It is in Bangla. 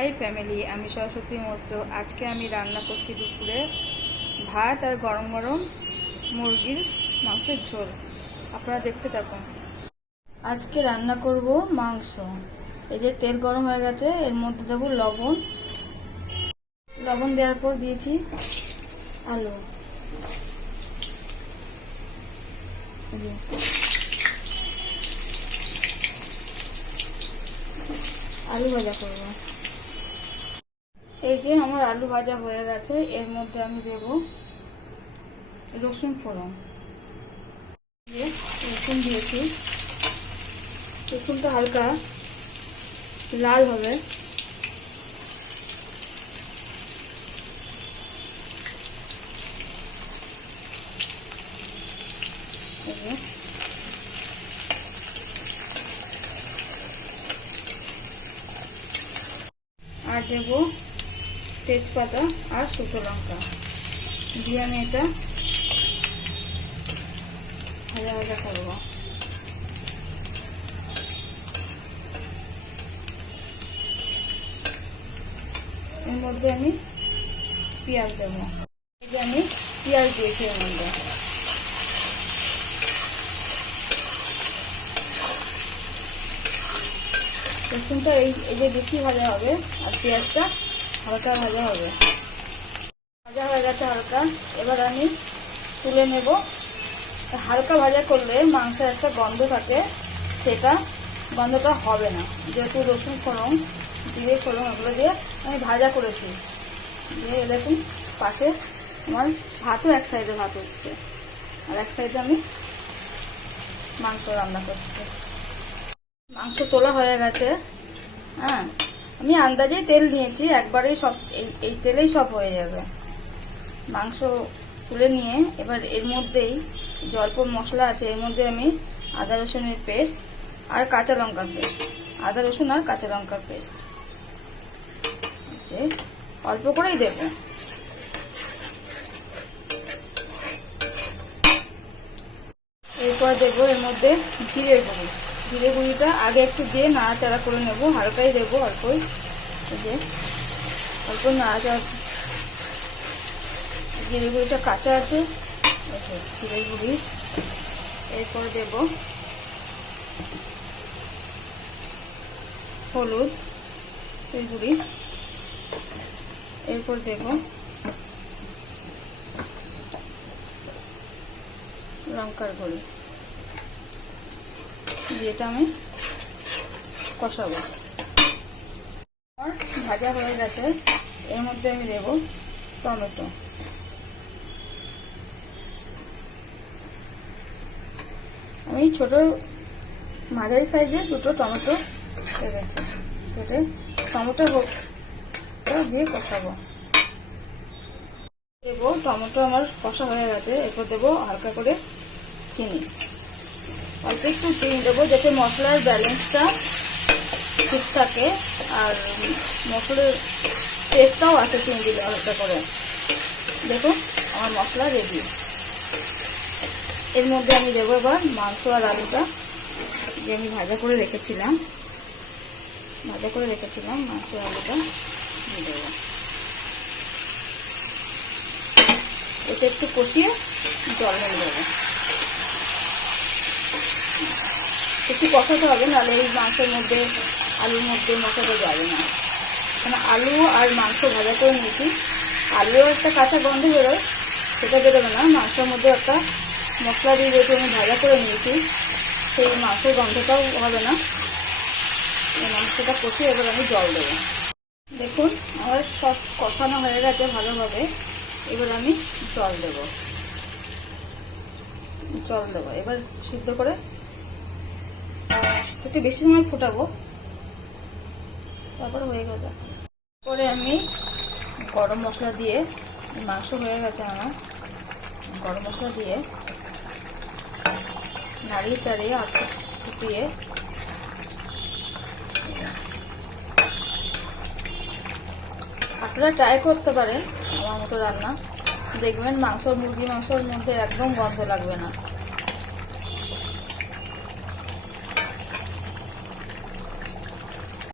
হাই ফ্যামিলি, আমি সরস্বতী মৈত্র। আজকে আমি রান্না করছি দুপুরে ভাত আর গরম গরম মুরগির মাংসের ঝোল। আপনারা দেখতে থাকুন। আজকে রান্না করব মাংস। এই যে তেল গরম হয়ে গেছে, এর মধ্যে দেবো লবণ। লবণ দেওয়ার পর দিয়েছি আলু। আলু ভাজা করবো। এই যে আমার আলু ভাজা হয়ে গেছে, এর মধ্যে আমি দেব রসুন ফোড়ন। রসুন দিয়েছি, রসুনটা হালকা লাল হবে। আর দেব তেজপাতা আর শুকনো লঙ্কা দিয়ে আমি এটা ভাজা ভাজা করবো। এর মধ্যে আমি পেঁয়াজ দেবো। এই যে আমি পেঁয়াজ দিয়েছি এর মধ্যে। রসুনটা এই যে বেশি ভাজা হবে আর পেঁয়াজটা হালকা ভাজা হবে। ভাজা হয়ে গেছে হালকা, এবার আমি তুলে নেব। হালকা ভাজা করলে মাংসের একটা গন্ধ থাকে, সেটা গন্ধটা হবে না, যেহেতু রসুন ফোড়ন জিরে ফোড়ন ওগুলো দিয়ে আমি ভাজা করেছি। দিয়ে দেখুন পাশে আমার ভাতও এক সাইডে ভাত হচ্ছে আর এক সাইডে আমি মাংস রান্না করছি। মাংস তোলা হয়ে গেছে। হ্যাঁ, আমি আন্দাজে তেল নিয়েছি, একবারেই সব এই তেলেই সব হয়ে যাবে। মাংস তুলে নিয়ে এবার এর মধ্যেই যে অল্প মশলা আছে, এর মধ্যে আমি আদা রসুনের পেস্ট আর কাঁচা লঙ্কার পেস্ট, আদা রসুন আর কাঁচা লঙ্কার পেস্ট অল্প করেই দেবো। এরপর দেবো এর মধ্যে জিরের গুঁড়ি। জিরে গুঁড়িটা আগে একটু দিয়ে নাড়াচাড়া করে নেবো, হালকাই দেবো, অল্পই। এই যে অল্প নাড়াচাড়া, জিরে গুঁড়িটা কাঁচা আছে, জিরে গুঁড়ি। এরপর দেব হলুদ গুঁড়ি। এরপর দেব লঙ্কার গুঁড়ি, যেটা আমি কষাবো। ভাজা হয়ে গেছে, এর মধ্যে আমি দেব টমেটো। আমি ছোট মাঝারি সাইজের দুটো টমেটো কেটেছি, কেটে টমেটো দিয়ে কষাবো। দেবো টমেটো আমার কষা হয়ে গেছে, এরপর দেবো হালকা করে চিনি, অল্প একটু চিনি দেবো যাতে মশলার ব্যালেন্সটা ঠিক থাকে আর মশলার টেস্টটাও আসে চিনি দিলে হালকা করে। দেখুন আমার মশলা রেডি। এর মধ্যে আমি দেবো এবার মাংস আর আলুটা যে আমি ভাজা করে রেখেছিলাম, মাংস আর আলুটা দিয়ে দেবো। এটা একটু কষিয়ে জল ঢেলে দেবো। একটু কষাতে হবে, নাহলে এই মাংসের মধ্যে আলুর মধ্যে মশলাটা যাবে না। কারণ আলু আর মাংস ভাজা করে নিয়েছি, আলুও একটা কাঁচা গন্ধ বেরোয়, সেটা বেরোবে না। মাংসের মধ্যে একটা মশলা দিয়ে যেহেতু আমি ভাজা করে নিয়েছি, সেই মাংসের গন্ধটাও হবে না। মাংসটা কষিয়ে এবার আমি জল দেবো। দেখুন আমার সব কষানো হয়ে গেছে ভালোভাবে, এবার আমি জল দেব। এবার সিদ্ধ করে একটু বেশি সময় ফোটাবো, তারপর হয়ে গেছে। পরে আমি গরম মশলা দিয়ে, মাংস হয়ে গেছে আমার, গরম মশলা দিয়ে নাড়িয়ে চাড়িয়ে আর ফুটিয়ে আপনারা ট্রাই করতে পারেন আমার মতো রান্না, দেখবেন মুরগি মাংসের মধ্যে একদম গন্ধ লাগবে না।